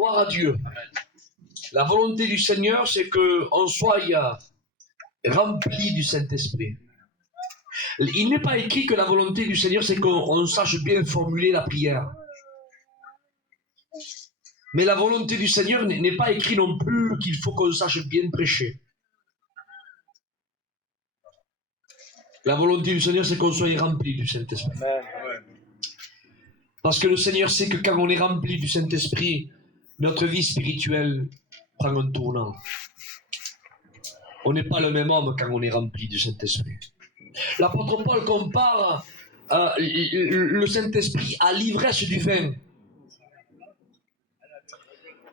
Gloire à Dieu. La volonté du Seigneur, c'est qu'on soit rempli du Saint-Esprit. Il n'est pas écrit que la volonté du Seigneur, c'est qu'on sache bien formuler la prière. Mais la volonté du Seigneur n'est pas écrit non plus qu'il faut qu'on sache bien prêcher. La volonté du Seigneur, c'est qu'on soit rempli du Saint-Esprit. Parce que le Seigneur sait que quand on est rempli du Saint-Esprit, notre vie spirituelle prend un tournant. On n'est pas le même homme quand on est rempli du Saint-Esprit. L'apôtre Paul compare le Saint-Esprit à l'ivresse du vin.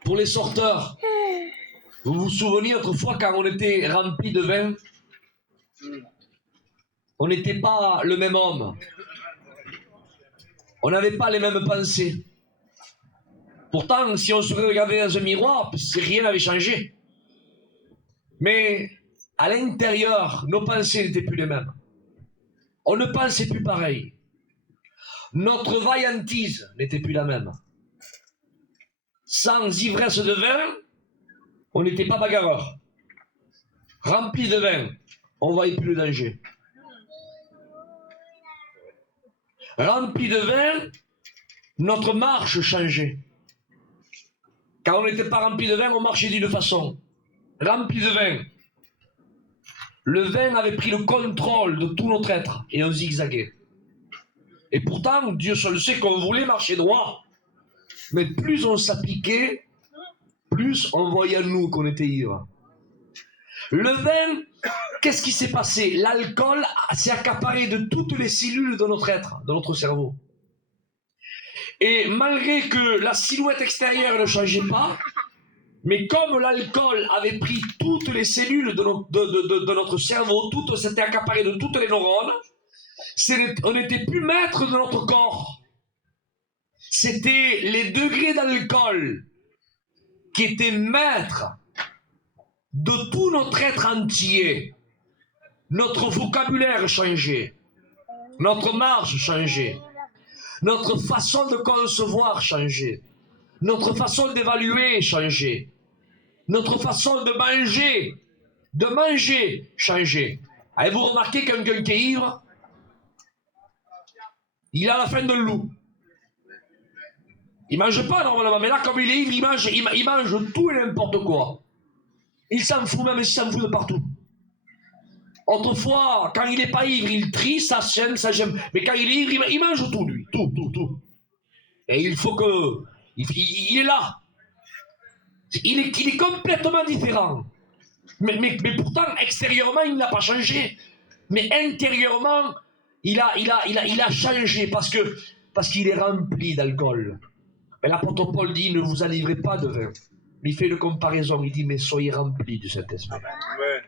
Pour les sorteurs, vous vous souvenez autrefois quand on était rempli de vin, on n'était pas le même homme. On n'avait pas les mêmes pensées. Pourtant, si on se regardait dans un miroir, rien n'avait changé. Mais à l'intérieur, nos pensées n'étaient plus les mêmes. On ne pensait plus pareil. Notre vaillantise n'était plus la même. Sans ivresse de vin, on n'était pas bagarreur. Rempli de vin, on ne voyait plus le danger. Rempli de vin, notre marche changeait. Quand on n'était pas rempli de vin, on marchait d'une façon. Rempli de vin, le vin avait pris le contrôle de tout notre être et on zigzaguait. Et pourtant, Dieu seul sait qu'on voulait marcher droit. Mais plus on s'appliquait, plus on voyait en nous qu'on était ivre. Le vin, qu'est-ce qui s'est passé? L'alcool s'est accaparé de toutes les cellules de notre être, de notre cerveau. Et malgré que la silhouette extérieure ne changeait pas, mais comme l'alcool avait pris toutes les cellules de notre cerveau, tout s'était accaparé de toutes les neurones, on n'était plus maître de notre corps. C'était les degrés d'alcool qui étaient maîtres de tout notre être entier. Notre vocabulaire changeait, notre marche changeait, notre façon de concevoir changeait, notre façon d'évaluer changeait, notre façon de manger changeait. Avez-vous remarqué quelqu'un qui est ivre? Il a la faim de loup. Il mange pas normalement, mais là comme il est ivre, il mange tout et n'importe quoi. Il s'en fout, même s'il s'en fout de partout. Autrefois, quand il n'est pas ivre, il trie, ça j'aime. Mais quand il est ivre, il mange tout, lui. Tout. Et il faut que... Il est là. Il est complètement différent. Mais pourtant, extérieurement, il n'a pas changé. Mais intérieurement, il a changé parce qu'il est rempli d'alcool. Mais l'apôtre Paul dit, ne vous enivrez pas de vin. Il fait une comparaison, il dit, mais soyez remplis du Saint-Esprit. Amen.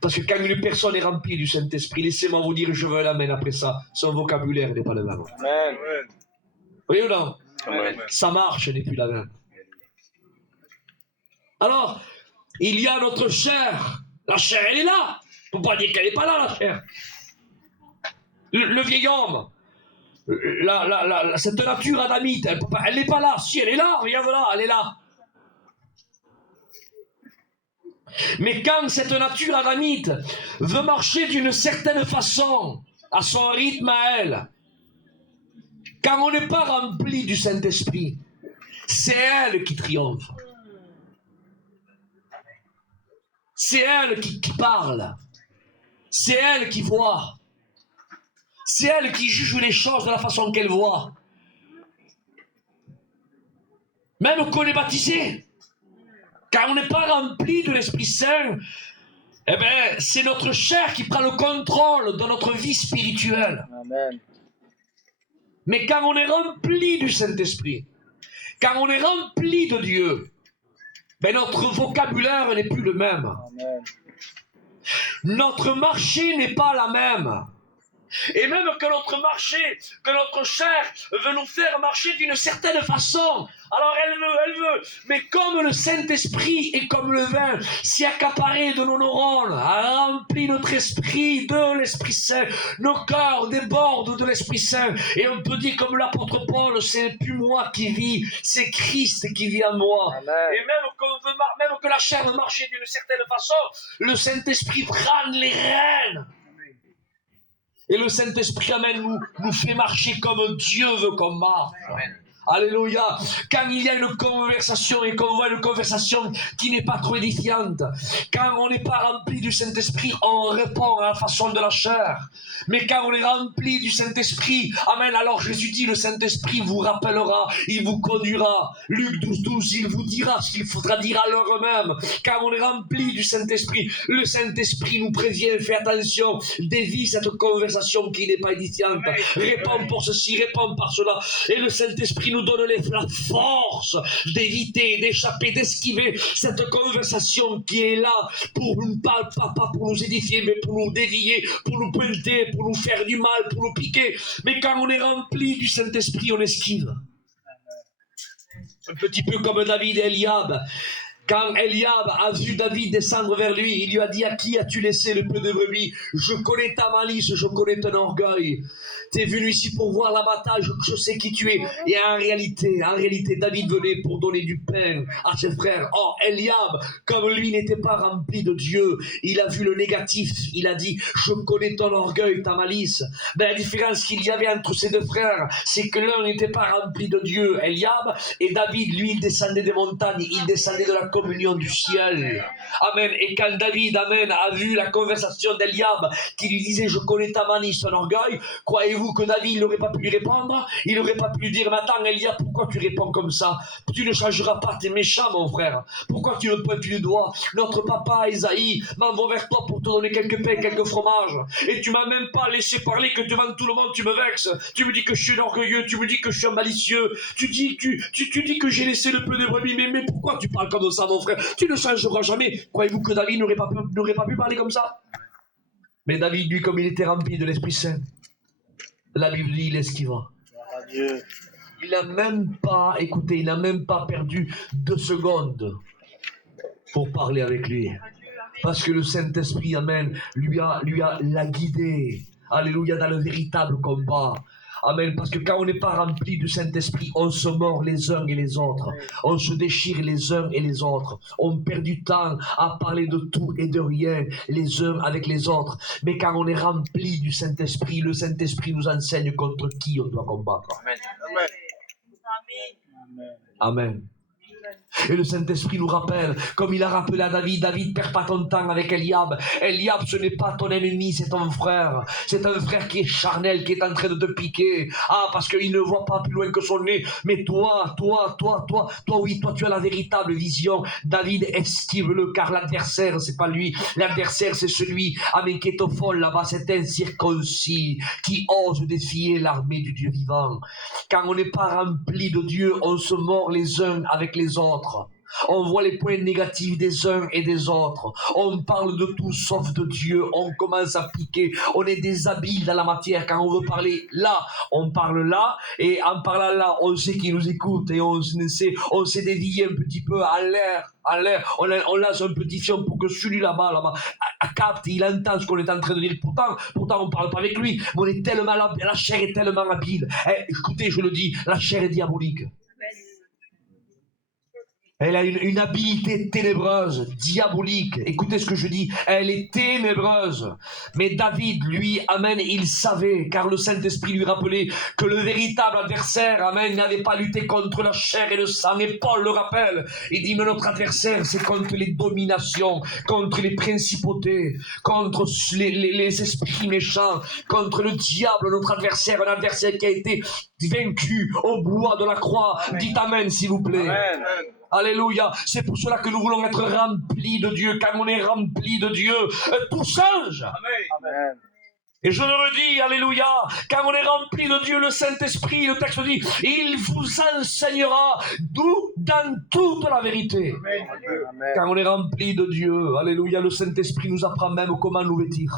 Parce que quand une personne est remplie du Saint-Esprit, laissez-moi vous dire, je veux l'amen après ça, son vocabulaire n'est pas le même. Amen. Oui ou non? Amen. Sa marche n'est plus la même. Alors, il y a notre chair. La chair, elle est là. On ne peut pas dire qu'elle n'est pas là, la chair. Le vieil homme, cette nature adamite, elle n'est pas là. Si, elle est là, regarde là, elle est là. Mais quand cette nature adamite veut marcher d'une certaine façon, à son rythme à elle, quand on n'est pas rempli du Saint-Esprit, c'est elle qui triomphe. C'est elle qui parle. C'est elle qui voit. C'est elle qui juge les choses de la façon qu'elle voit. Même qu'on est baptisé, quand on n'est pas rempli de l'Esprit Saint, eh bien, c'est notre chair qui prend le contrôle de notre vie spirituelle. Amen. Mais quand on est rempli du Saint-Esprit, quand on est rempli de Dieu, ben notre vocabulaire n'est plus le même. Amen. Notre marché n'est pas la même. Et même que notre chair veut nous faire marcher d'une certaine façon. Alors elle veut. Mais comme le Saint-Esprit et comme le vin s'y accaparé de nos neurones, a rempli notre esprit de l'Esprit Saint, nos cœurs débordent de l'Esprit Saint. Et on peut dire comme l'apôtre Paul, c'est plus moi qui vis, c'est Christ qui vit en moi. Amen. Et même que la chair veut marcher d'une certaine façon, le Saint-Esprit prend les rênes. Et le Saint-Esprit, amen, nous fait marcher comme Dieu veut qu'on marche. Amen. Alléluia. Quand il y a une conversation et qu'on voit une conversation qui n'est pas trop édifiante, quand on n'est pas rempli du Saint-Esprit, on répond à la façon de la chair. Mais quand on est rempli du Saint-Esprit, amen, alors Jésus dit, le Saint-Esprit vous rappellera, il vous conduira. Luc 12, il vous dira ce qu'il faudra dire à l'heure même. Quand on est rempli du Saint-Esprit, le Saint-Esprit nous prévient, fais attention, dévie cette conversation qui n'est pas édifiante. Réponds pour ceci, réponds par cela. Et le Saint-Esprit nous donne la force d'éviter, d'échapper, d'esquiver cette conversation qui est là pour nous, pas pour nous édifier, mais pour nous dévier, pour nous pointer, pour nous faire du mal, pour nous piquer. Mais quand on est rempli du Saint-Esprit, on esquive. Un petit peu comme David et Eliab. Quand Eliab a vu David descendre vers lui, il lui a dit, à qui as-tu laissé le peu de brebis? Je connais ta malice, je connais ton orgueil. Tu es venu ici pour voir la bataille, je sais qui tu es. Et en réalité, David venait pour donner du pain à ses frères. Or, Eliab, comme lui n'était pas rempli de Dieu, il a vu le négatif. Il a dit, je connais ton orgueil, ta malice. Ben, la différence qu'il y avait entre ces deux frères, c'est que l'un n'était pas rempli de Dieu, Eliab, et David, lui, il descendait des montagnes, il descendait de la communion du ciel. Amen. Et quand David, amen, a vu la conversation d'Eliab, qui lui disait, je connais ta malice, ton orgueil, croyez-vous que David n'aurait pas pu lui répondre? Il n'aurait pas pu lui dire, mais attends Eliab, pourquoi tu réponds comme ça? Tu ne changeras pas, t'es méchant mon frère. Pourquoi tu me pointes du doigt? Notre papa Isaïe m'envoie vers toi pour te donner quelques pains, quelques fromages. Et tu m'as même pas laissé parler, que devant tout le monde tu me vexes. Tu me dis que je suis orgueilleux, tu me dis que je suis un malicieux. Tu dis que j'ai laissé le peu de brebis, mais pourquoi tu parles comme ça mon frère? Tu ne changeras jamais. Croyez-vous que David n'aurait pas pu parler comme ça? Mais David, lui, comme il était rempli de l'Esprit Saint, la Bible dit, il esquiva. Il n'a même pas, écoutez, il n'a même pas perdu 2 secondes pour parler avec lui. Parce que le Saint-Esprit, amen, l'a guidé. Alléluia, dans le véritable combat. Amen, parce que quand on n'est pas rempli du Saint-Esprit, on se mord les uns et les autres. On se déchire les uns et les autres. On perd du temps à parler de tout et de rien, les uns avec les autres. Mais quand on est rempli du Saint-Esprit, le Saint-Esprit nous enseigne contre qui on doit combattre. Amen. Amen. Amen. Et le Saint-Esprit nous rappelle, comme il a rappelé à David, David, perds pas ton temps avec Eliab. Eliab, ce n'est pas ton ennemi, c'est ton frère. C'est un frère qui est charnel, qui est en train de te piquer. Ah, parce qu'il ne voit pas plus loin que son nez. Mais toi, oui, toi, tu as la véritable vision. David, esquive-le, car l'adversaire, c'est pas lui. L'adversaire, c'est celui, avec qui est au fond là-bas, c'est incirconcis, qui ose défier l'armée du Dieu vivant. Quand on n'est pas rempli de Dieu, on se mord les uns avec les autres. On voit les points négatifs des uns et des autres. On parle de tout sauf de Dieu. On commence à piquer. On est déshabile dans la matière. Quand on veut parler là, on parle là. Et en parlant là, on sait qui nous écoute. Et on s'est dévié un petit peu à l'air. On lance un petit fion pour que celui là-bas, capte, il entend ce qu'on est en train de dire. Pourtant, on ne parle pas avec lui. Mais on est tellement, la chair est tellement habile. Écoutez, je le dis, la chair est diabolique. Elle a une habileté ténébreuse, diabolique. Écoutez ce que je dis, elle est ténébreuse. Mais David, lui, amen, il savait, car le Saint-Esprit lui rappelait que le véritable adversaire, amen, n'avait pas lutté contre la chair et le sang. Et Paul le rappelle. Il dit, mais notre adversaire, c'est contre les dominations, contre les principautés, contre les esprits méchants, contre le diable, notre adversaire, un adversaire qui a été vaincu au bois de la croix. Amen. Dites amen, s'il vous plaît. Amen. Alléluia. C'est pour cela que nous voulons être remplis de Dieu. Quand on est rempli de Dieu, tout change. Amen. Et je le redis, alléluia, quand on est rempli de Dieu, le Saint-Esprit, le texte dit, il vous enseignera dans toute la vérité. Amen. Quand on est rempli de Dieu, alléluia, le Saint-Esprit nous apprend même comment nous vêtir.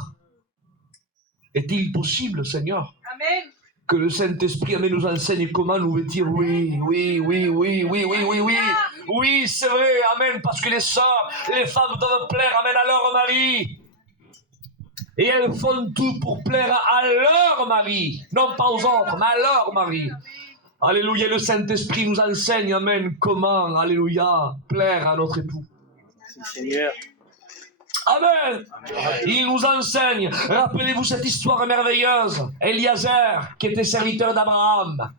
Est-il possible, Seigneur, Amen. que le Saint-Esprit nous enseigne comment nous vêtir? Oui, oui, oui, oui, oui, oui, oui, oui. Oui, c'est vrai, amen, parce que les sœurs, les femmes doivent plaire, amen, à leur mari. Et elles font tout pour plaire à leur mari, non pas aux autres, mais à leur mari. Alléluia, le Saint-Esprit nous enseigne, amen, comment, alléluia, plaire à notre époux. Merci Seigneur. Amen. Il nous enseigne. Rappelez-vous cette histoire merveilleuse. Eliezer, qui était serviteur d'Abraham.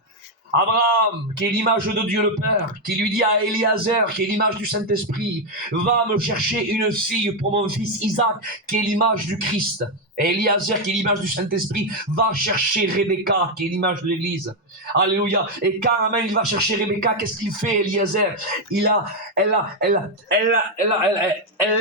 Abraham, qui est l'image de Dieu le Père, qui lui dit à Eliezer, qui est l'image du Saint-Esprit, va me chercher une fille pour mon fils Isaac, qui est l'image du Christ. Et Eliezer, qui est l'image du Saint-Esprit, va chercher Rebecca, qui est l'image de l'Église. Alléluia. Et quand amen, il va chercher Rebecca, qu'est-ce qu'il fait, Eliezer? Elle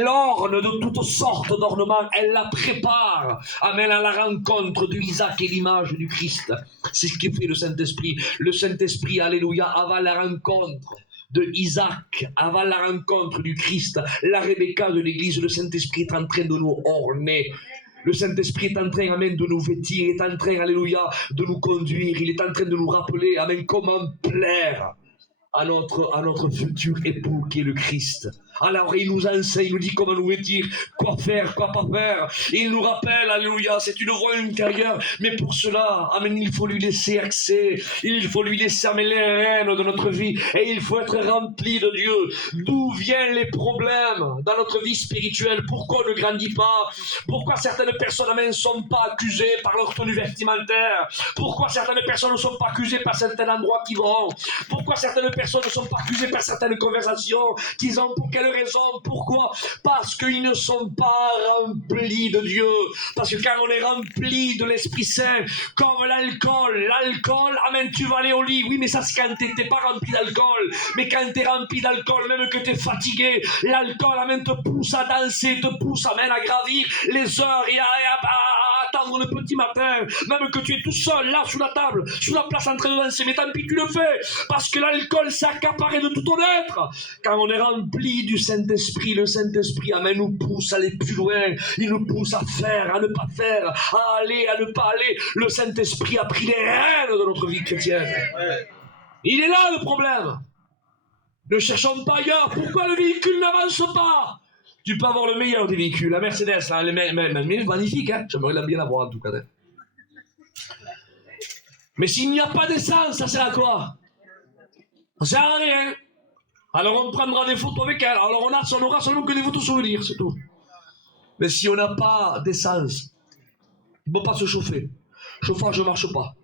orne de toutes sortes d'ornements, elle la prépare, amen, à la rencontre de Isaac et l'image du Christ. C'est ce qui fait le Saint-Esprit. Le Saint-Esprit, alléluia, avant la rencontre de Isaac, avant la rencontre du Christ, la Rebecca de l'Église, le Saint-Esprit est en train de nous orner. Le Saint-Esprit est en train, amen, de nous vêtir, il est en train, alléluia, de nous conduire, il est en train de nous rappeler, amen, comment plaire à notre futur époux qui est le Christ. Alors il nous enseigne, il nous dit comment nous vêtir, quoi faire, quoi pas faire. Il nous rappelle, alléluia, c'est une voie intérieure, mais pour cela, amen, il faut lui laisser accès, il faut lui laisser amener les rênes de notre vie, et il faut être rempli de Dieu. D'où viennent les problèmes dans notre vie spirituelle? Pourquoi on ne grandit pas? Pourquoi certaines personnes, amen, ne sont pas accusées par leur tenue vestimentaire? Pourquoi certaines personnes ne sont pas accusées par certains endroits qu'ils vont? Pourquoi certaines personnes ne sont pas accusées par certaines conversations qu'ils ont? Pour quelle raison? Pourquoi? Parce qu'ils ne sont pas remplis de Dieu. Parce que quand on est rempli de l'Esprit Saint, comme l'alcool, amen, tu vas aller au lit. Oui, mais ça c'est quand t'es pas rempli d'alcool. Mais quand t'es rempli d'alcool, même que t'es fatigué, l'alcool, amen, te pousse à danser, te pousse, amen, à gravir les heures et à attendre le petit matin, même que tu es tout seul là sous la table, sous la place en train de danser, mais tant pis tu le fais, parce que l'alcool s'est accaparé de tout ton être. Quand on est rempli du Saint-Esprit, le Saint-Esprit, amen, nous pousse à aller plus loin, il nous pousse à faire, à ne pas faire, à aller, à ne pas aller. Le Saint-Esprit a pris les rênes de notre vie chrétienne. Il est là le problème. Ne cherchons pas ailleurs. Pourquoi le véhicule n'avance pas? Tu peux avoir le meilleur des véhicules, la Mercedes, là, magnifique, hein? J'aimerais bien l'avoir en tout cas. Mais s'il n'y a pas d'essence, ça sert à quoi? Ça sert à rien. Alors on prendra des photos avec elle, alors on aura seulement que des photos souvenirs, c'est tout. Mais si on n'a pas d'essence, il ne peut pas se chauffer. Le chauffage ne marche pas.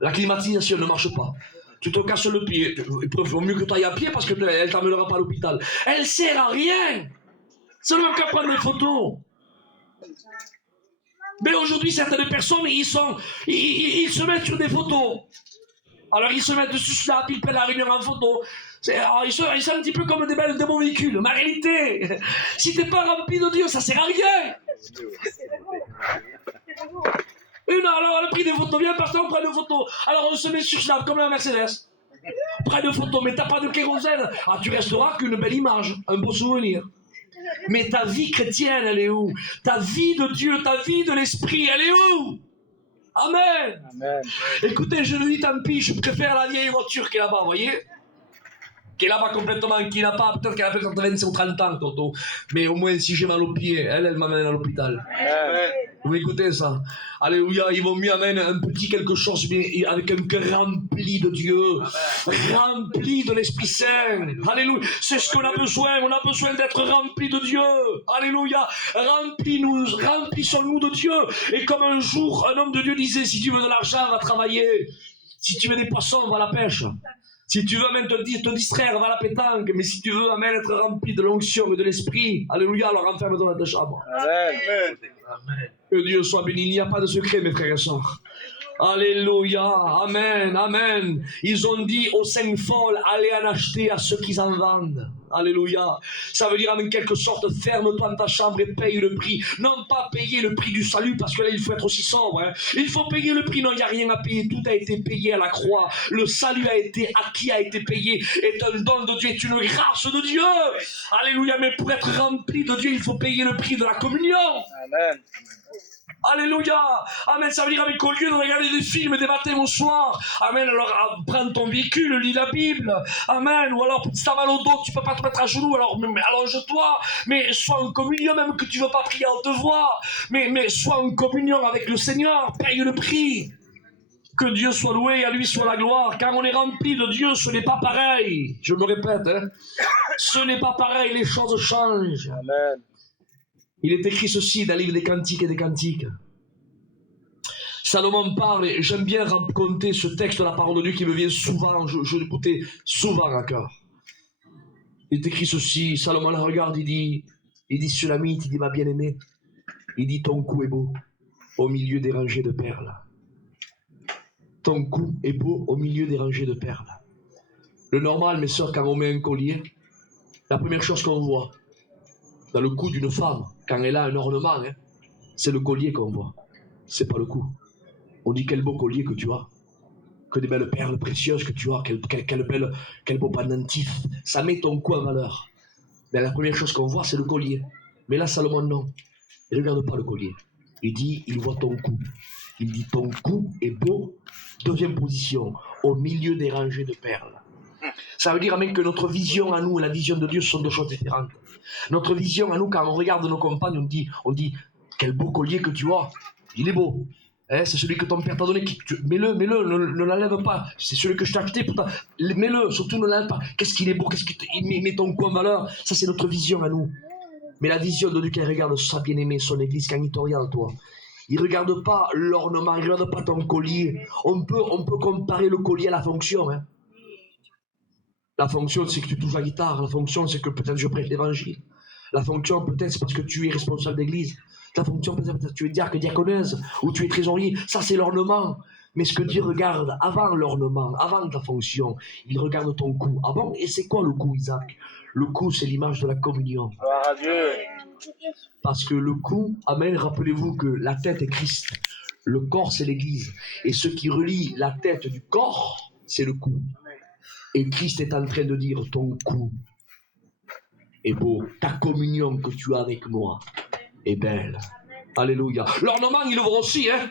La climatisation ne marche pas. Tu te casses le pied. Il vaut mieux que tu ailles à pied parce qu'elle ne t'amènera pas à l'hôpital. Elle ne sert à rien. Seulement qu'à prendre des photos. Mais aujourd'hui, certaines personnes, ils se mettent sur des photos. Alors ils se mettent dessus sur la pipe, la réunion en photo. Ils sont un petit peu comme des bons véhicules. Mais en réalité, si tu n'es pas rempli de Dieu, ça ne sert à rien. Et non, alors on a pris des photos. Viens, pasteur, on prend des photos. Alors on se met sur Snap comme la Mercedes. Prends des photos, mais t'as pas de kérosène. Ah, tu resteras qu'une belle image, un beau souvenir. Mais ta vie chrétienne, elle est où? Ta vie de Dieu, ta vie de l'Esprit, elle est où? Amen. Amen. Écoutez, je le dis, tant pis, je préfère la vieille voiture qui est là-bas, vous voyez? Qui est là-bas complètement, qui n'a pas, peut-être qu'elle a peut-être 25 ou 30 ans, Toto. Mais au moins, si j'ai mal au pied, elle m'amène à l'hôpital. Amen. Vous écoutez ça? Alléluia, ils vont mieux amener un petit quelque chose, mais avec un cœur rempli de Dieu, rempli de l'Esprit Saint. Alléluia, c'est ce qu'on a besoin. On a besoin d'être rempli de Dieu. Alléluia, remplissons-nous de Dieu. Et comme un jour, un homme de Dieu disait, si tu veux de l'argent, va travailler. Si tu veux des poissons, va à la pêche. Si tu veux même te distraire, va à la pétanque. Mais si tu veux même être rempli de l'onction et de l'esprit, alléluia, alors enferme-toi dans ta chambre. Amen. Amen. Que Dieu soit béni. Il n'y a pas de secret, mes frères et sœurs. Alléluia. Amen. Amen. Ils ont dit aux cinq folles, allez en acheter à ceux qui en vendent. Alléluia. Ça veut dire en quelque sorte, ferme-toi dans ta chambre et paye le prix. Non pas payer le prix du salut, parce que là il faut être aussi sombre. Hein. Il faut payer le prix. Non, il n'y a rien à payer. Tout a été payé à la croix. Le salut a été acquis, a été payé. Est un don de Dieu, est une grâce de Dieu. Alléluia. Mais pour être rempli de Dieu, il faut payer le prix de la communion. Amen. Alléluia. Amen. Ça veut dire avec au lieu de regarder des films des matins au soir. Amen. Alors prends ton véhicule, lis la Bible. Amen. Ou alors si t'as mal au dos, tu peux pas te mettre à genoux. Alors allonge-toi. Mais sois en communion même que tu veux pas prier à haute voix. Mais sois en communion avec le Seigneur. Paye le prix. Que Dieu soit loué et à lui soit la gloire. Quand on est rempli de Dieu, ce n'est pas pareil. Je me répète, hein. Ce n'est pas pareil, les choses changent. Amen. Il est écrit ceci dans le livre des Cantiques et des Cantiques. Salomon parle, et j'aime bien raconter ce texte de la parole de Dieu qui me vient souvent, je l'écoutais souvent à cœur. Il est écrit ceci, Salomon la regarde, il dit Sulamite, il dit ma bien-aimée, il dit ton cou est beau au milieu des rangées de perles. Ton cou est beau au milieu des rangées de perles. Le normal, mes sœurs, quand on met un collier, la première chose qu'on voit dans le cou d'une femme, quand elle a un ornement, hein, c'est le collier qu'on voit. C'est pas le cou. On dit quel beau collier que tu as, que des belles perles précieuses que tu as, quel beau pendentif. Ça met ton cou en valeur. Mais la première chose qu'on voit, c'est le collier. Mais là, Salomon, non. Il ne regarde pas le collier. Il voit ton cou. Il dit ton cou est beau. Deuxième position, au milieu des rangées de perles. Ça veut dire même que notre vision à nous et la vision de Dieu sont deux choses différentes. Notre vision à nous, quand on regarde nos compagnes, on dit quel beau collier que tu as. Il est beau. Hein, c'est celui que ton père t'a donné. Mets-le, ne l'enlève pas. C'est celui que je t'ai acheté. Mets-le, surtout ne l'enlève pas. Qu'est-ce qu'il est beau, met ton cou en valeur. Ça, c'est notre vision à nous. Mais la vision de Dieu, qui regarde sa bien-aimée, son église, quand il te regarde, toi. Il ne regarde pas l'ornement, il ne regarde pas ton collier. On peut comparer le collier à la fonction. Hein. La fonction, c'est que tu touches la guitare. La fonction, c'est que peut-être je prêche l'évangile. La fonction, peut-être, c'est parce que tu es responsable d'église. La fonction, peut-être, que tu es diacre, diaconeuse, ou tu es trésorier. Ça, c'est l'ornement. Mais ce que Dieu regarde avant l'ornement, avant ta fonction, il regarde ton cou. Ah bon? Et c'est quoi le cou, Isaac? Le cou, c'est l'image de la communion. Gloire à Dieu. Parce que le cou, amen, rappelez-vous que la tête est Christ. Le corps, c'est l'église. Et ce qui relie la tête du corps, c'est le cou. Et Christ est en train de dire, ton cou est beau. Ta communion que tu as avec moi est belle. Alléluia. L'ornement, il le voit aussi, hein.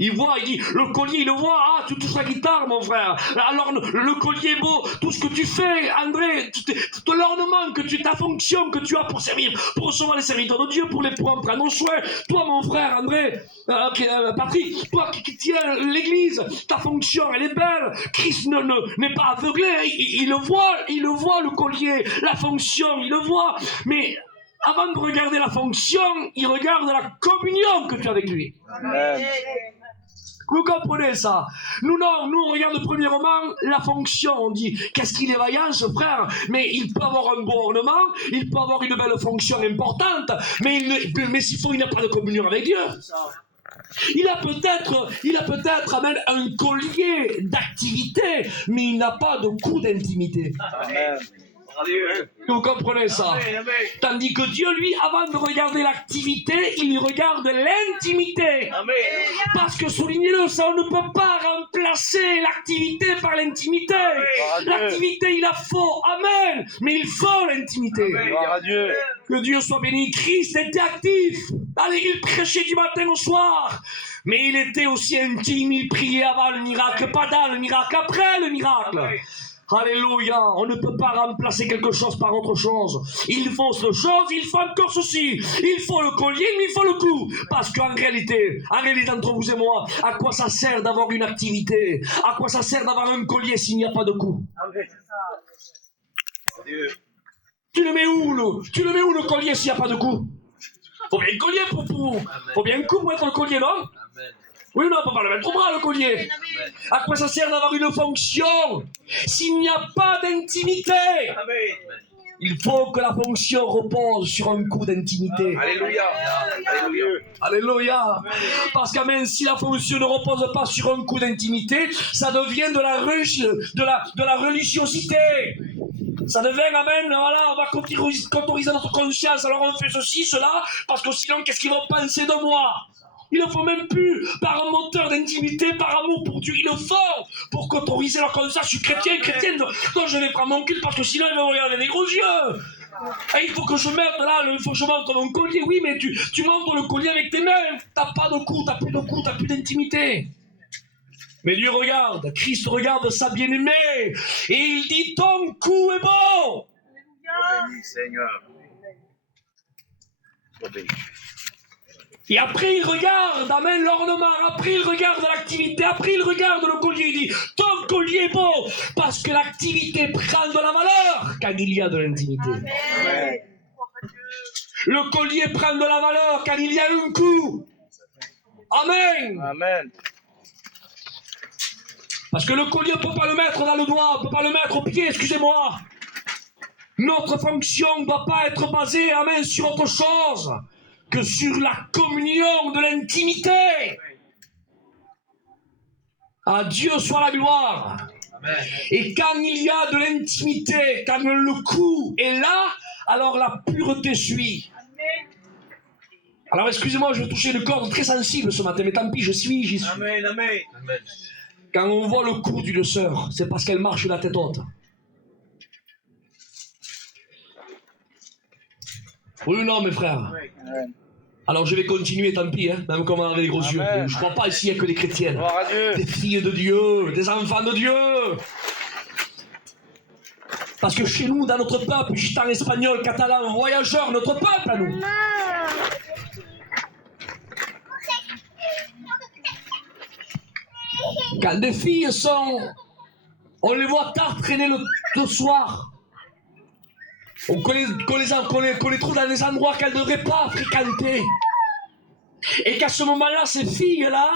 Il voit, il dit, le collier, il le voit, ah, tu touches la guitare, mon frère. Alors, le collier est beau, tout ce que tu fais, André, tout l'ornement, ta fonction que tu as pour servir, pour recevoir les serviteurs de Dieu, pour les prendre nos soins. Toi, mon frère, André, Patrick, toi qui tiens l'église, ta fonction, elle est belle. Christ n'est pas aveuglé, il le voit, le collier, la fonction, il le voit. Mais avant de regarder la fonction, il regarde la communion que tu as avec lui. Amen. Vous comprenez ça? Nous, on regarde premièrement la fonction. On dit, qu'est-ce qu'il est vaillant, ce frère? Mais il peut avoir un bon ornement, il peut avoir une belle fonction importante, mais s'il faut, il n'a pas de communion avec Dieu. Il a peut-être amen, un collier d'activité, mais il n'a pas de coup d'intimité. Amen. Vous comprenez ça? Tandis que Dieu, lui, avant de regarder l'activité, il regarde l'intimité. Parce que, soulignez-le, ça, on ne peut pas remplacer l'activité par l'intimité. L'activité, il la faut, amen, mais il faut l'intimité. Que Dieu soit béni. Christ était actif. Allez, il prêchait du matin au soir. Mais il était aussi intime, il priait avant le miracle, pas dans le miracle, après le miracle. Alléluia, on ne peut pas remplacer quelque chose par autre chose. Il faut cette chose, il faut encore ceci. Il faut le collier, mais il faut le cou. Parce qu'en réalité, entre vous et moi, à quoi ça sert d'avoir une activité? À quoi ça sert d'avoir un collier s'il n'y a pas de cou? Tu le mets où le collier s'il n'y a pas de cou? Faut bien un collier faut bien un cou pour être le collier, non? Oui, non, on peut pas le mettre au bras, le collier. À quoi ça sert d'avoir une fonction s'il n'y a pas d'intimité? Il faut que la fonction repose sur un coup d'intimité. Alléluia. Alléluia. Parce qu'amen, si la fonction ne repose pas sur un coup d'intimité, ça devient de la religiosité. Ça devient, amen, voilà, on va contoriser notre conscience, alors on fait ceci, cela, parce que sinon, qu'est-ce qu'ils vont penser de moi? Ils le font même plus par un moteur d'intimité, par amour pour Dieu. Ils le font pour qu'autoriser leur conscience. Je suis chrétien, chrétienne, donc je vais prendre mon culte parce que sinon ils vont regarder les gros yeux. Et il faut que je mette là, il faut que je montre mon collier. Oui, mais tu montres le collier avec tes mains. T'as pas de cou, t'as plus de cou, t'as plus d'intimité. Mais Dieu regarde, Christ regarde sa bien-aimée. Et il dit, ton cou est bon. Béni, Seigneur. Et après il regarde, amen, l'ornement, après il regarde l'activité, après il regarde le collier, il dit, ton collier est beau, parce que l'activité prend de la valeur quand il y a de l'intimité. Amen. Le collier prend de la valeur quand il y a un coup. Amen. Amen. Parce que le collier, on ne peut pas le mettre dans le doigt, on ne peut pas le mettre au pied, excusez-moi. Notre fonction ne doit pas être basée, amen, sur autre chose que sur la communion de l'intimité. À Dieu soit la gloire. Amen. Et quand il y a de l'intimité, quand le coup est là, alors la pureté suit. Alors excusez-moi, je vais toucher une corde très sensible ce matin, mais tant pis, j'y suis. Amen, amen. Quand on voit le cou d'une sœur, c'est parce qu'elle marche la tête haute. Oui ou non, mes frères? Amen. Alors je vais continuer, tant pis, hein, même comme on avait les gros yeux. Je ne crois pas ici qu'il n'y a que des chrétiennes. Gloire à Dieu. Des filles de Dieu, des enfants de Dieu. Parce que chez nous, dans notre peuple, gitan, espagnol, catalan, voyageur, notre peuple à nous. Quand des filles sont... On les voit tard traîner le soir. Qu'on les trouve dans des endroits qu'elles ne devraient pas fréquenter. Et qu'à ce moment-là, ces filles-là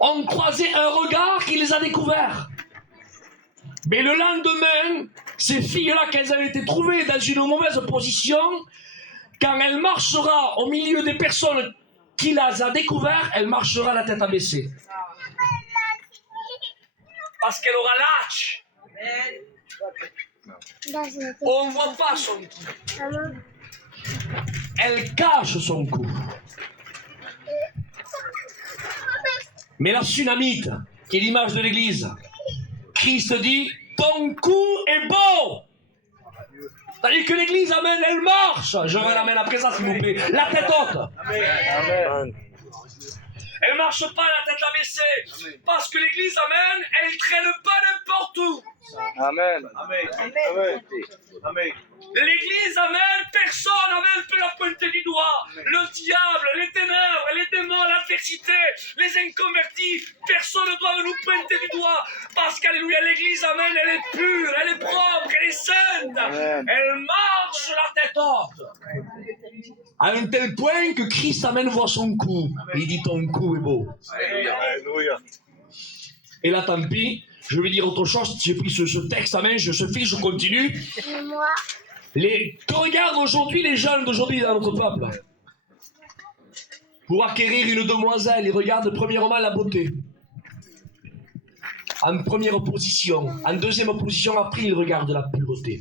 ont croisé un regard qui les a découverts. Mais le lendemain, ces filles-là, qu'elles avaient été trouvées dans une mauvaise position, quand elle marchera au milieu des personnes qui les a découvertes, elle marchera la tête abaissée. Parce qu'elle aura l'âge. On ne voit pas son cou. Elle cache son cou. Mais la Sunamite, qui est l'image de l'Église, Christ dit, ton cou est beau. C'est-à-dire que l'Église, amen, elle marche. Je vais l'amener après ça, s'il vous plaît. La tête haute. Amen. Elle ne marche pas la tête abaissée. Parce que l'Église, amen, elle ne traîne pas n'importe où. Amen. Amen. Amen. Amen. L'Église, amen, personne, amen, peut la pointer du doigt. Le diable, les ténèbres, les démons, l'adversité, les inconvertis, personne ne doit nous pointer du doigt. Parce qu'alléluia, l'Église, amen, elle est pure, elle est propre, elle est sainte. Amen. Elle marche la tête haute. À un tel point que Christ, amen, voit son cou. Il dit, ton cou est beau. Alléluia. Et là, tant pis, je vais dire autre chose. J'ai pris ce texte, amen, je continue. Que regardent aujourd'hui les jeunes d'aujourd'hui dans notre peuple? Pour acquérir une demoiselle, ils regardent premièrement la beauté. En première position. En deuxième position, après, ils regardent la pureté.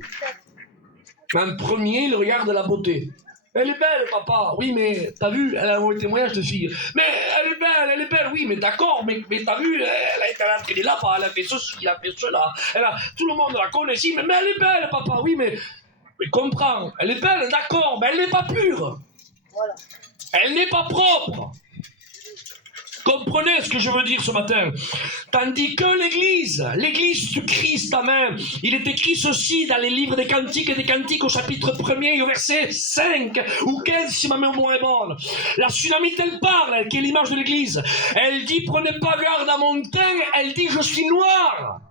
En premier, ils regardent la beauté. Elle est belle, papa. Oui, mais t'as vu, elle a un témoignage de fille. Mais elle est belle, oui, mais d'accord, mais t'as vu, elle a été entraînée là-bas, elle a fait ceci, elle a fait cela. Tout le monde la connaît ici, mais elle est belle, papa, oui, mais comprends, elle est belle, d'accord, mais elle n'est pas pure. Voilà. Elle n'est pas propre. Comprenez ce que je veux dire ce matin. Tandis que l'Église du Christ, amen, il est écrit ceci dans les livres des Cantiques et des Cantiques au chapitre 1er et au verset 5 ou 15 si ma mémoire est bonne. La Sunamite, elle parle, elle, qui est l'image de l'Église. Elle dit, prenez pas garde à mon teint, elle dit, je suis noire.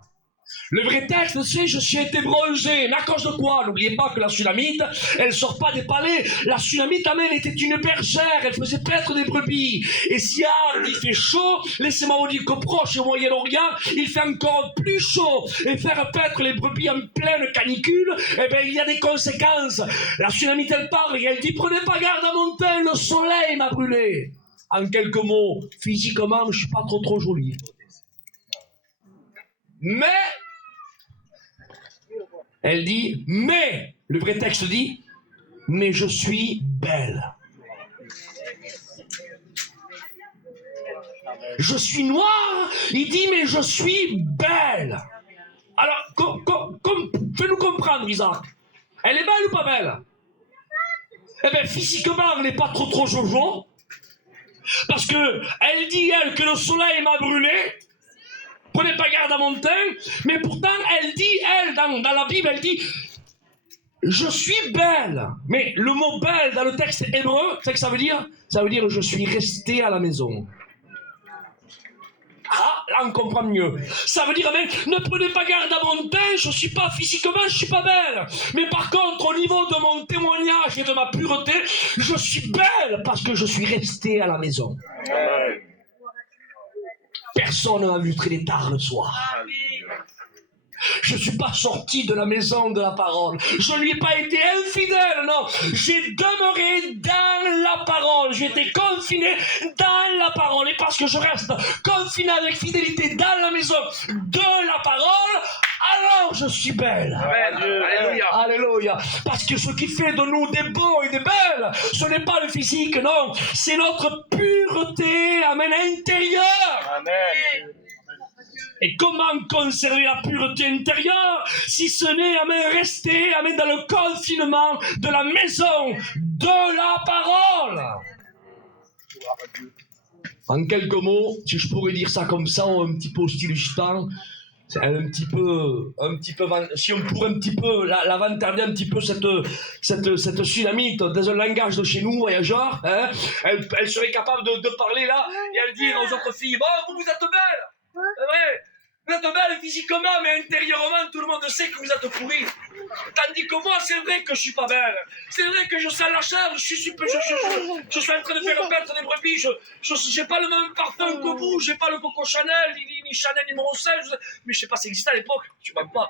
Le vrai texte, c'est je suis été bronzé. Mais à cause de quoi? N'oubliez pas que la Sunamite, elle sort pas des palais. La Sunamite, amen, était une bergère. Elle faisait paître des brebis. Et si il fait chaud, laissez-moi vous dire qu'au Proche et au Moyen-Orient, il fait encore plus chaud. Et faire paître les brebis en pleine canicule, eh bien, il y a des conséquences. La Sunamite, elle parle et elle dit, prenez pas garde à mon teint, le soleil m'a brûlé. En quelques mots, physiquement, je suis pas trop jolie. Mais, elle dit, mais, le vrai texte dit, mais je suis belle. Je suis noire, il dit, mais je suis belle. Alors, fais-nous comprendre, Isaac. Elle est belle ou pas belle? Eh bien, physiquement, elle n'est pas trop jojo. Parce que elle dit, elle, que le soleil m'a brûlé. Prenez pas garde à mon teint. Mais pourtant, elle dit, elle, dans la Bible, elle dit, je suis belle. Mais le mot belle dans le texte hébreu, c'est que ça veut dire? Ça veut dire, je suis restée à la maison. Ah, là on comprend mieux. Ça veut dire, mais ne prenez pas garde à mon teint, je suis pas physiquement, je suis pas belle. Mais par contre, au niveau de mon témoignage et de ma pureté, je suis belle parce que je suis restée à la maison. Amen. Personne ne m'a vu traîner tard le soir. Je ne suis pas sorti de la maison de la parole. Je ne lui ai pas été infidèle, non. J'ai demeuré dans la parole. J'ai été confiné dans la parole. Et parce que je reste confiné avec fidélité dans la maison de la parole, alors je suis belle. Amen. Alléluia. Alléluia. Parce que ce qui fait de nous des beaux et des belles, ce n'est pas le physique, non. C'est notre pureté, amen, intérieure. Amen. Et comment conserver la pureté intérieure si ce n'est, amen, rester, amen, dans le confinement de la maison de la parole? En quelques mots, si je pourrais dire ça comme ça, un petit peu au style gitan, c'est un petit peu, si on pourrait un petit peu la vantarder un petit peu cette Sulamite dans un langage de chez nous, voyageurs, hein, elle serait capable de parler là et elle dire aux autres filles, bon, vous êtes belles, c'est vrai. Vous êtes belle physiquement, mais intérieurement, tout le monde sait que vous êtes pourris. Tandis que moi, c'est vrai que je suis pas belle. C'est vrai que je sens la chair, je suis en train de faire paître des brebis. Je n'ai pas le même parfum que vous, j'ai pas le Coco Chanel, ni Chanel numéro 16. Mais je sais pas, ça existait à l'époque, tu m'aimes pas.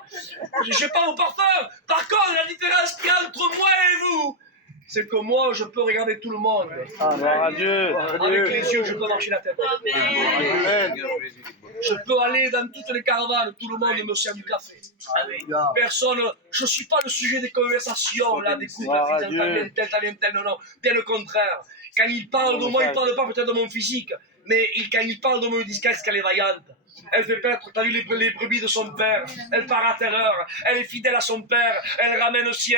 J'ai pas mon parfum. Par contre, la différence qu'il y a entre moi et vous, c'est que moi, je peux regarder tout le monde. Gloire à Dieu. Avec les yeux, je peux marcher la tête. Amen. Je peux aller dans toutes les caravanes, tout le monde me sert du café. Personne, je ne suis pas le sujet des conversations, là, des coups de t'as bien tel, non. Bien le contraire. Quand il parle de moi, il ne parle pas peut-être de mon physique, mais quand il parle de moi, il dit qu'elle est vaillante. Elle fait paître, t'as vu les brebis de son père, elle part à terreur, elle est fidèle à son père, elle ramène aussi,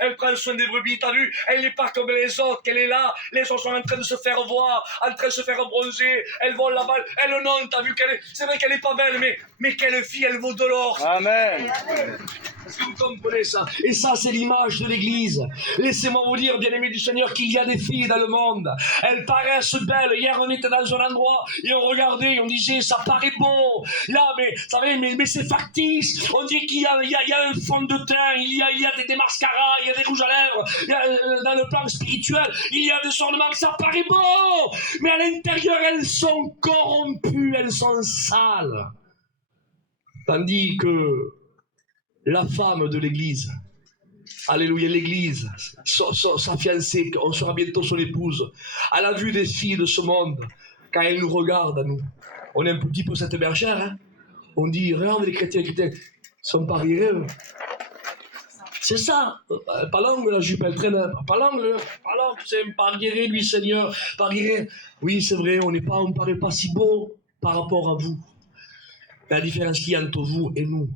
elle prend soin des brebis, t'as vu, elle n'est pas comme les autres, qu'elle est là, les autres sont en train de se faire voir, en train de se faire bronzer, elle vole là-bas, elle non, t'as vu c'est vrai qu'elle n'est pas belle, mais quelle fille, elle vaut de l'or. Amen. Est-ce que vous comprenez ça? Et ça, c'est l'image de l'Église. Laissez-moi vous dire, bien-aimés du Seigneur, qu'il y a des filles dans le monde. Elles paraissent belles. Hier, on était dans un endroit et on regardait, et on disait, ça paraît beau. Là, mais, vous savez, mais c'est factice. On dit qu'il y a un fond de teint, il y a des mascaras, il y a des rouges à lèvres. Dans le plan spirituel, il y a des ornements, ça paraît beau. Mais à l'intérieur, elles sont corrompues, elles sont sales. Tandis que la femme de l'église, alléluia, l'église, sa fiancée, on sera bientôt son épouse, à la vue des filles de ce monde, quand elle nous regarde à nous, on est un petit peu cette bergère, hein? On dit, regarde les chrétiens, ils sont pas rirés. C'est ça, pas longue la jupe, elle traîne, pas longue, c'est pas guéri lui Seigneur, pas guéri. Oui, c'est vrai, on paraît pas si beau par rapport à vous. La différence qu'il y a entre vous et nous,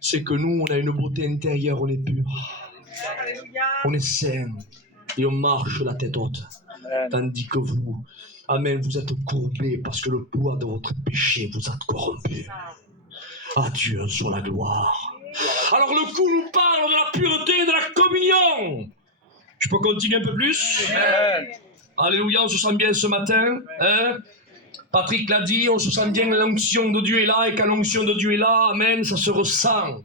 c'est que nous, on a une beauté intérieure, on est pur. On est sain. Et on marche la tête haute. Tandis que vous, amen, vous êtes courbés parce que le poids de votre péché vous a corrompu. À Dieu soit la gloire. Alors le coup nous parle de la pureté et de la communion. Je peux continuer un peu plus? Amen. Alléluia, on se sent bien ce matin. Hein? Patrick l'a dit, on se sent bien, l'onction de Dieu est là, et quand l'onction de Dieu est là, amen, ça se ressent.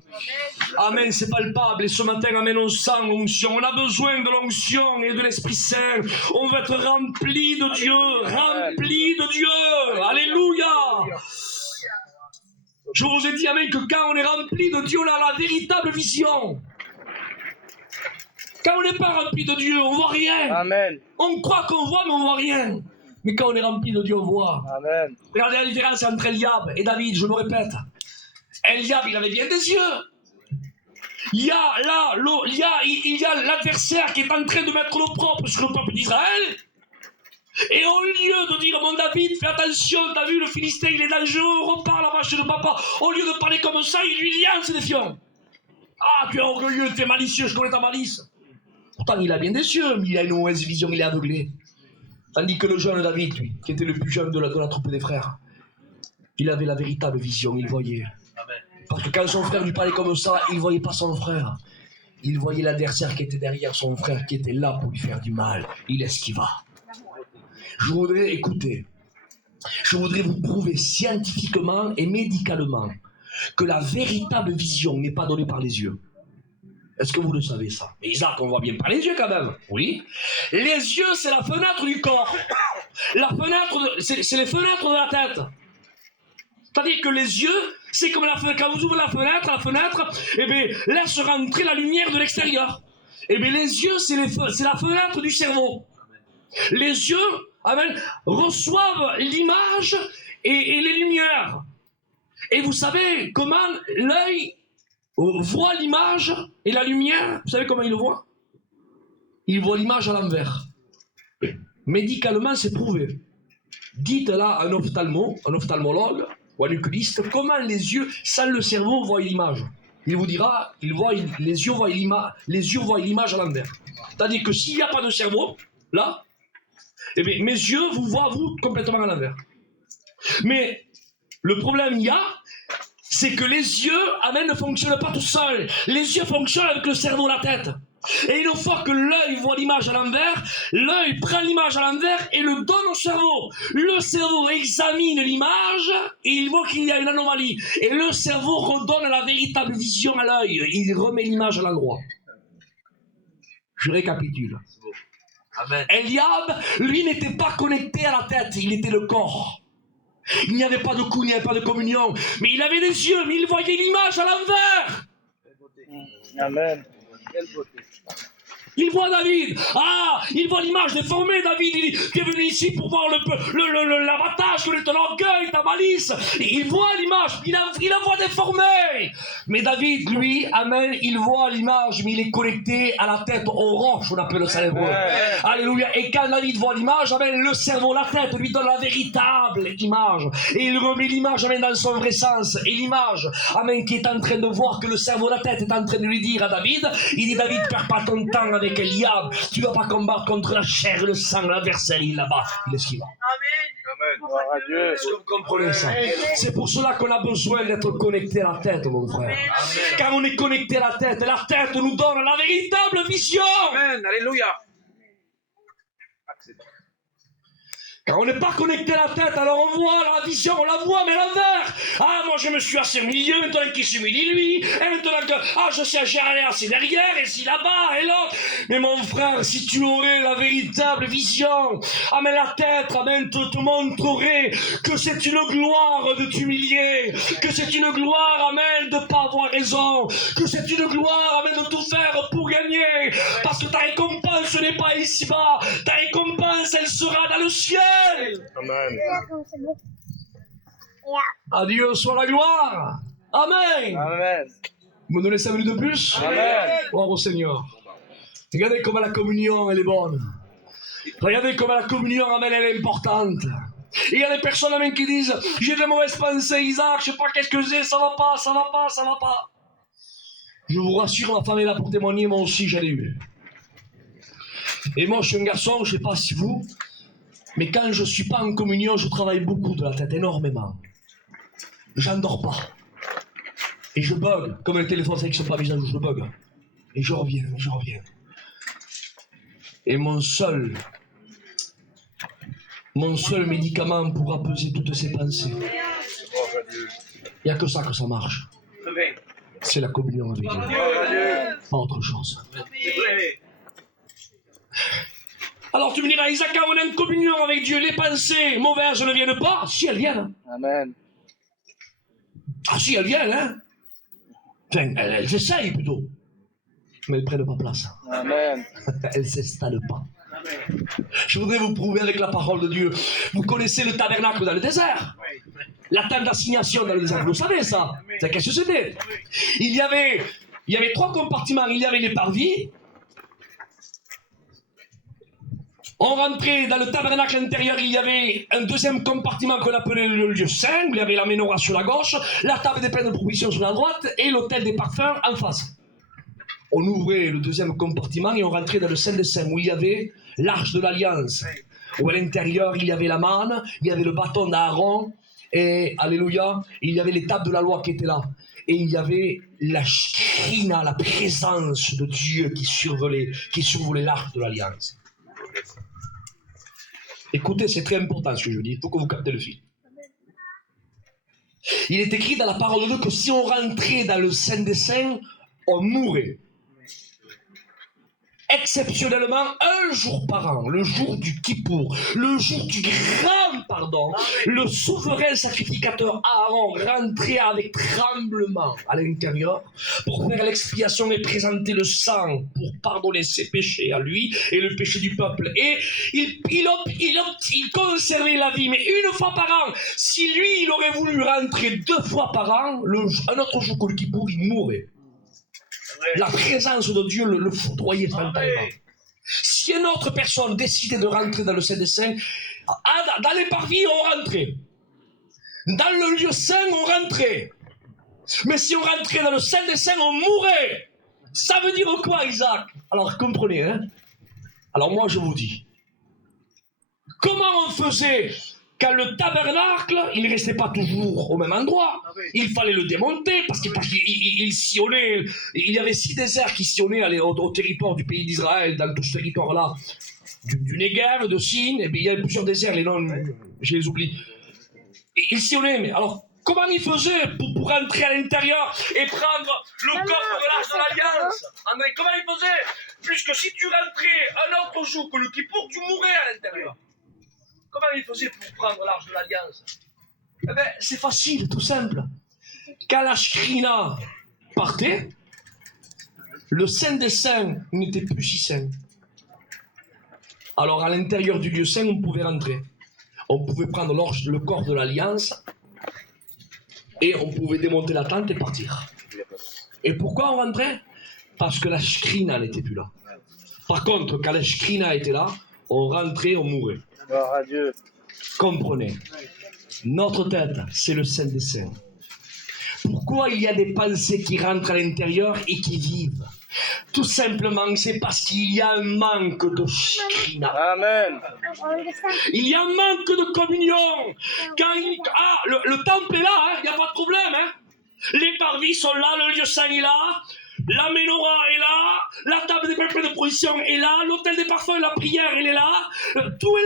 Amen, c'est palpable, et ce matin, amen, on sent l'onction. On a besoin de l'onction et de l'Esprit Saint. On veut être rempli de Dieu, rempli de Dieu. Alléluia. Je vous ai dit, amen, que quand on est rempli de Dieu, on a la véritable vision. Quand on n'est pas rempli de Dieu, on ne voit rien. Amen. On croit qu'on voit, mais on ne voit rien. Mais quand on est rempli de Dieu, on voit. Amen. Regardez la différence entre Eliab et David, je me répète. Eliab, il avait bien des yeux. Il y a l'adversaire qui est en train de mettre l'opprobre sur le peuple d'Israël. Et au lieu de dire, mon David, fais attention, t'as vu, le Philistin, il est dangereux, repars la vache de papa. Au lieu de parler comme ça, il lui dit, ah, c'est des fions. Ah, tu es orgueilleux, tu es malicieux, je connais ta malice. Pourtant, il a bien des cieux, mais il a une mauvaise vision, il est aveuglé. Tandis que le jeune David, lui, qui était le plus jeune de la troupe des frères, il avait la véritable vision, il voyait. Parce que quand son frère lui parlait comme ça, il ne voyait pas son frère. Il voyait l'adversaire qui était derrière son frère, qui était là pour lui faire du mal. Il esquiva. Je voudrais, écouter, je voudrais vous prouver scientifiquement et médicalement que la véritable vision n'est pas donnée par les yeux. Est-ce que vous le savez ça? Mais Isaac, on voit bien par les yeux quand même. Oui. Les yeux, c'est la fenêtre du corps. La fenêtre, c'est les fenêtres de la tête. C'est-à-dire que les yeux, c'est comme la fenêtre. Quand vous ouvrez la fenêtre, eh bien, laisse rentrer la lumière de l'extérieur. Eh bien, les yeux, c'est la fenêtre du cerveau. Les yeux, amen, reçoivent l'image et les lumières. Et vous savez comment l'œil voit l'image et la lumière? Vous savez comment il le voit? Il voit l'image à l'envers. Médicalement, c'est prouvé. Dites là à un ophtalmologue ou un oculiste, comment les yeux, sans le cerveau, voient l'image. Il vous dira, les yeux voient l'image à l'envers. C'est-à-dire que s'il n'y a pas de cerveau, là, eh bien, mes yeux vous voient, vous, complètement à l'envers. Mais le problème c'est que les yeux, amen, ne fonctionnent pas tout seuls. Les yeux fonctionnent avec le cerveau, la tête. Et une fois que l'œil voit l'image à l'envers, l'œil prend l'image à l'envers et le donne au cerveau. Le cerveau examine l'image et il voit qu'il y a une anomalie. Et le cerveau redonne la véritable vision à l'œil. Il remet l'image à l'endroit. Je récapitule. Amen. Eliab, lui, n'était pas connecté à la tête, il était le corps. Il n'y avait pas de coup, il n'y avait pas de communion. Mais il avait des yeux, mais il voyait l'image à l'envers. Amen. Il voit David. Ah, il voit l'image déformée, David. Il dit, tu es venu ici pour voir l'abattage, ton orgueil, ta malice. Et il voit l'image, il la voit déformée. Mais David, lui, amen, il voit l'image, mais il est connecté à la tête, au roche, on appelle ça l'hébreu. Alléluia. Et quand David voit l'image, amen, le cerveau, la tête lui donne la véritable image. Et il remet l'image, amen, dans son vrai sens. Et l'image, amen, qui est en train de voir que le cerveau, la tête est en train de lui dire à David, il dit, David, perds pas ton temps avec Eliab, tu ne vas pas combattre contre la chair et le sang, l'adversaire, il est là-bas, il esquive. Amen. Est-ce que vous comprenez ça? C'est pour cela qu'on a besoin d'être connecté à la tête, mon frère. Quand on est connecté à la tête nous donne la véritable vision. Amen. Alléluia. Quand on n'est pas connecté à la tête, alors on voit la vision, on la voit, mais à l'envers. Ah, moi je me suis assez milieu, maintenant qui s'humilie lui, et maintenant que, je sais gérer assez derrière, et si là-bas, et l'autre. Mais mon frère, si tu aurais la véritable vision, amen, la tête, amen, te montrerait que c'est une gloire de t'humilier, que c'est une gloire, amen, de ne pas avoir raison, que c'est une gloire, amen, de tout faire pour gagner, parce que ta récompense n'est pas ici-bas, ta récompense, elle sera dans le ciel. Amen. À Dieu soit la gloire. Amen. Amen. Vous me donnez 5 minutes de plus? Amen. Gloire au Seigneur. Regardez comment la communion, elle est bonne. Regardez comment la communion, amen, elle est importante. Il y a des personnes, amen, qui disent, j'ai de mauvaises pensées, Isaac, je sais pas qu'est-ce que j'ai, ça va pas. Je vous rassure, ma femme est là pour témoigner, moi aussi, j'en ai eu. Et moi, je suis un garçon, je sais pas si vous, mais quand je suis pas en communion, je travaille beaucoup de la tête, énormément. J'en dors pas. Et je bug, comme les téléphones qui ne sont pas mis à jour, je bug. Et je reviens. Et mon seul médicament pour apaiser toutes ces pensées, il n'y a que ça marche. C'est la communion avec Dieu. Pas autre chose. Alors tu me diras, Isaac, quand on est en communion avec Dieu, les pensées mauvaises ne viennent pas? Si, elles viennent. Amen. Ah si, elles viennent, hein. Enfin, elles essayent plutôt. Mais elles ne prennent pas place. Amen. Elles ne s'installent pas. Je voudrais vous prouver avec la parole de Dieu. Vous connaissez le tabernacle dans le désert? La tente d'assignation dans le désert, vous savez ça? C'est qu'est-ce que c'était? Il y avait 3 compartiments. Il y avait les parvis. On rentrait dans le tabernacle intérieur, il y avait un deuxième compartiment qu'on appelait le lieu saint, où il y avait la menorah sur la gauche, la table des pains de proposition sur la droite et l'autel des parfums en face. On ouvrait le deuxième compartiment et on rentrait dans le Saint des Saints, où il y avait l'arche de l'Alliance, où à l'intérieur il y avait la manne, il y avait le bâton d'Aaron, et alléluia, il y avait les tables de la loi qui étaient là. Et il y avait la Shekhina, la présence de Dieu qui survolait l'arche de l'Alliance. Écoutez, c'est très important ce que je dis, il faut que vous captez le fil. Il est écrit dans la parole de Dieu que si on rentrait dans le Saint des Saints, on mourrait. Exceptionnellement, un jour par an, le jour du Kippour, le jour du grand pardon, le souverain sacrificateur Aaron rentrait avec tremblement à l'intérieur pour faire l'expiation et présenter le sang pour pardonner ses péchés à lui et le péché du peuple. Et il conservait la vie, mais une fois par an. Si lui, il aurait voulu rentrer 2 fois par an, un autre jour que le Kippour, il mourrait. La présence de Dieu le foudroyait frontalement. Si une autre personne décidait de rentrer dans le Saint des Saints, dans les parvis, on rentrait. Dans le lieu saint, on rentrait. Mais si on rentrait dans le Saint des Saints, on mourait. Ça veut dire quoi, Isaac? Alors, comprenez, hein? Alors, moi, je vous dis. Comment on faisait quand le tabernacle, il ne restait pas toujours au même endroit. Il fallait le démonter parce qu'il sillonnait. Il y avait 6 déserts qui sillonnaient au territoire du pays d'Israël, dans tout ce territoire-là, du Négev, de Sin, et bien il y avait plusieurs déserts, les noms, je les oublie. Et il sillonnait, mais alors, comment il faisait pour rentrer à l'intérieur et prendre le coffre de l'arche de l'Alliance? Comment il faisait? Puisque si tu rentrais un autre jour que le Kippour, tu mourrais à l'intérieur. Comment il faisait pour prendre l'arche de l'Alliance? Eh bien, c'est facile, tout simple. Quand la Shekhina partait, le Saint des Saints n'était plus si saint. Alors, à l'intérieur du lieu saint, on pouvait rentrer. On pouvait prendre le corps de l'Alliance et on pouvait démonter la tente et partir. Et pourquoi on rentrait? Parce que la Shekhina n'était plus là. Par contre, quand la Shekhina était là, on rentrait, on mourait. Gloire à Dieu. Comprenez, notre tête, c'est le Saint des Saints. Pourquoi il y a des pensées qui rentrent à l'intérieur et qui vivent? Tout simplement, c'est parce qu'il y a un manque de Shekhina. Amen. Il y a un manque de communion. Quand le temple est là, il n'y a pas de problème. Hein. Les parvis sont là, le lieu saint est là. La menorah est là, la table des pains de provision est là, l'autel des parfums, la prière, elle est là, tout est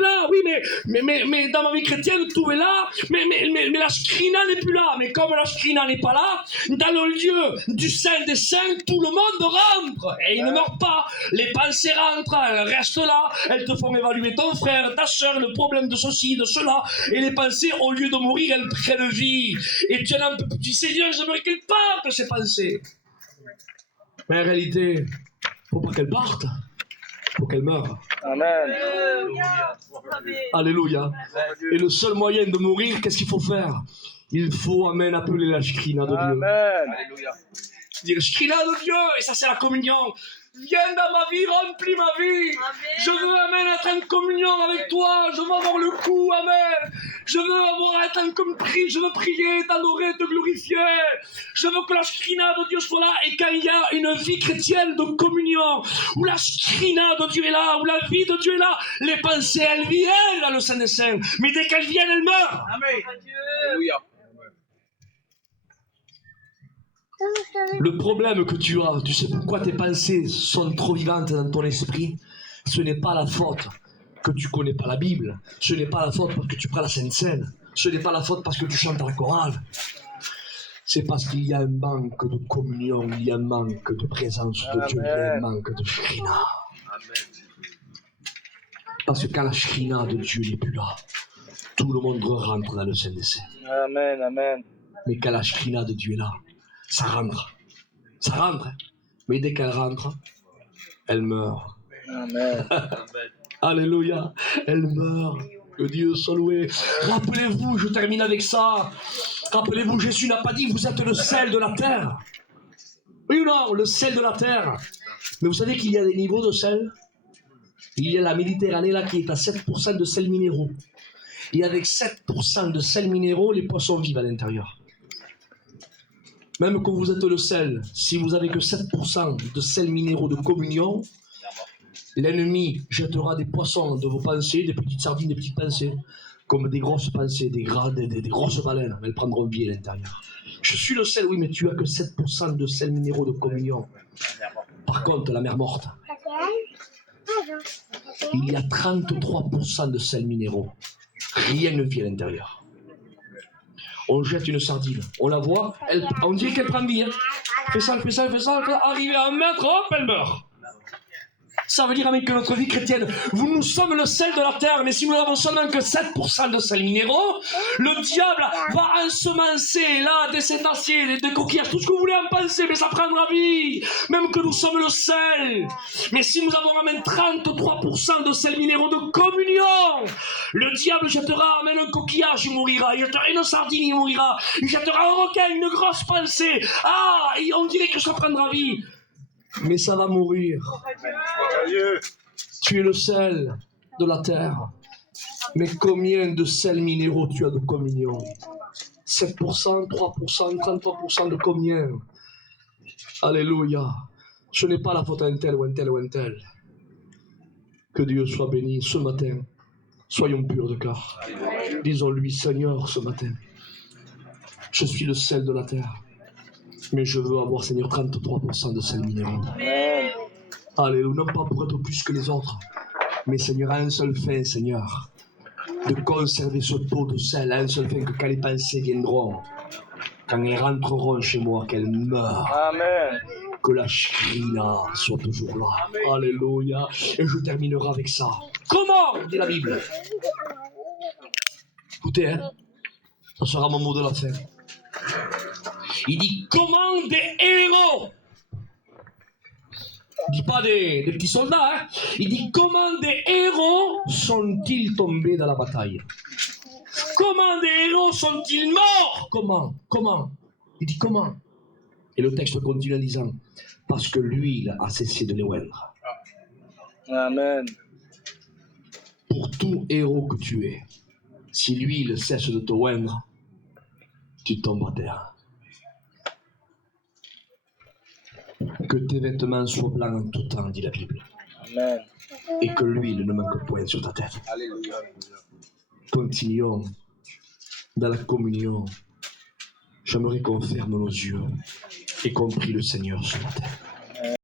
là, oui, mais dans ma vie chrétienne, tout est là, mais la Shekhina n'est plus là, mais comme la Shekhina n'est pas là, dans le lieu du Saint des Saints, tout le monde rentre, et il ne meurt pas, les pensées rentrent, elles restent là, elles te font évaluer ton frère, ta soeur, le problème de ceci, de cela, et les pensées, au lieu de mourir, elles prennent vie, et tu n'en peux plus, tu sais bien, j'aimerais qu'elles partent, ces pensées. Mais en réalité, il ne faut pas qu'elle parte, il faut qu'elle meure. Amen. Alléluia. Et le seul moyen de mourir, qu'est-ce qu'il faut faire? Il faut, amen, appeler la Shekhina de Dieu. Amen. Alléluia. Dire Shekhina de Dieu, et ça c'est la communion. Viens dans ma vie, remplis ma vie. Amen. Je veux, amen, être en communion avec toi. Je veux avoir le coup, amen. Je veux être en communion. Je veux prier, t'adorer, te glorifier. Je veux que la Shekhina de Dieu soit là. Et quand il y a une vie chrétienne de communion, où la Shekhina de Dieu est là, où la vie de Dieu est là, les pensées, elles viennent dans le Saint des Saints. Mais dès qu'elles viennent, elles meurent. Amen. Alléluia. Le problème que tu as, tu sais pourquoi tes pensées sont trop vivantes dans ton esprit? Ce n'est pas la faute que tu connais pas la Bible. Ce n'est pas la faute parce que tu prends la Sainte Seine. Ce n'est pas la faute parce que tu chantes à la chorale. C'est parce qu'il y a un manque de communion, il y a un manque de présence de Dieu, il y a un manque de Shekhina. Parce que quand la Shekhina de Dieu n'est plus là, tout le monde rentre dans le Saint des Saints. Amen, amen. Mais quand la Shekhina de Dieu est là, ça rentre. Ça rentre. Mais dès qu'elle rentre, elle meurt. Amen. Alléluia. Elle meurt. Que Dieu soit loué. Rappelez-vous, je termine avec ça. Rappelez-vous, Jésus n'a pas dit vous êtes le sel de la terre. Oui ou non, le sel de la terre. Mais vous savez qu'il y a des niveaux de sel? Il y a la Méditerranée là qui est à 7% de sels minéraux. Et avec 7% de sels minéraux, les poissons vivent à l'intérieur. Même quand vous êtes le sel, si vous n'avez que 7% de sels minéraux de communion, l'ennemi jettera des poissons de vos pensées, des petites sardines, des petites pensées, comme des grosses pensées, des grosses baleines. Elles prendront vie à l'intérieur. Je suis le sel, oui, mais tu as que 7% de sels minéraux de communion. Par contre, la mer morte, il y a 33% de sels minéraux. Rien ne vit à l'intérieur. On jette une sardine, on la voit, on dit qu'elle prend vie. Hein. Fais ça, arrivé à 1 mètre, hop, elle meurt. Ça veut dire que notre vie chrétienne, nous sommes le sel de la terre, mais si nous n'avons seulement que 7% de sels minéraux, le diable va ensemencer là des cétacés, des coquillages, tout ce que vous voulez en penser, mais ça prendra vie, même que nous sommes le sel. Mais si nous avons même 33% de sels minéraux de communion, le diable jettera même un coquillage, il mourira, il jettera une sardine, il mourira, il jettera un requin, une grosse pensée, on dirait que ça prendra vie. Mais ça va mourir. Tu es le sel de la terre. Mais combien de sels minéraux tu as de communion? 7%, 3%, 33% de combien? Alléluia. Ce n'est pas la faute à un tel ou un tel ou un tel. Que Dieu soit béni ce matin. Soyons purs de cœur. Disons-lui, Seigneur, ce matin, je suis le sel de la terre. Mais je veux avoir, Seigneur, 33% de sel minéraux. Alléluia, non pas pour être plus que les autres, mais Seigneur, à un seul fin, Seigneur, de conserver ce taux de sel, à un seul fin, que quand les pensées viendront, quand elles rentreront chez moi, qu'elles meurent. Amen. Que la shrina soit toujours là. Amen. Alléluia. Et je terminerai avec ça. Comment, dit la Bible? Écoutez, hein, ça sera mon mot de la fin. Il dit comment des héros. Il dit pas des petits soldats, hein. Il dit comment des héros sont-ils tombés dans la bataille? Comment des héros sont-ils morts? Comment? Il dit comment? Et le texte continue en disant parce que l'huile a cessé de les oindre. Amen. Pour tout héros que tu es, si l'huile cesse de te oindre, tu tombes à terre. Que tes vêtements soient blancs en tout temps, dit la Bible. Amen. Et que l'huile ne manque point sur ta tête. Alléluia. Continuons dans la communion. J'aimerais qu'on ferme nos yeux et qu'on prie le Seigneur ce matin.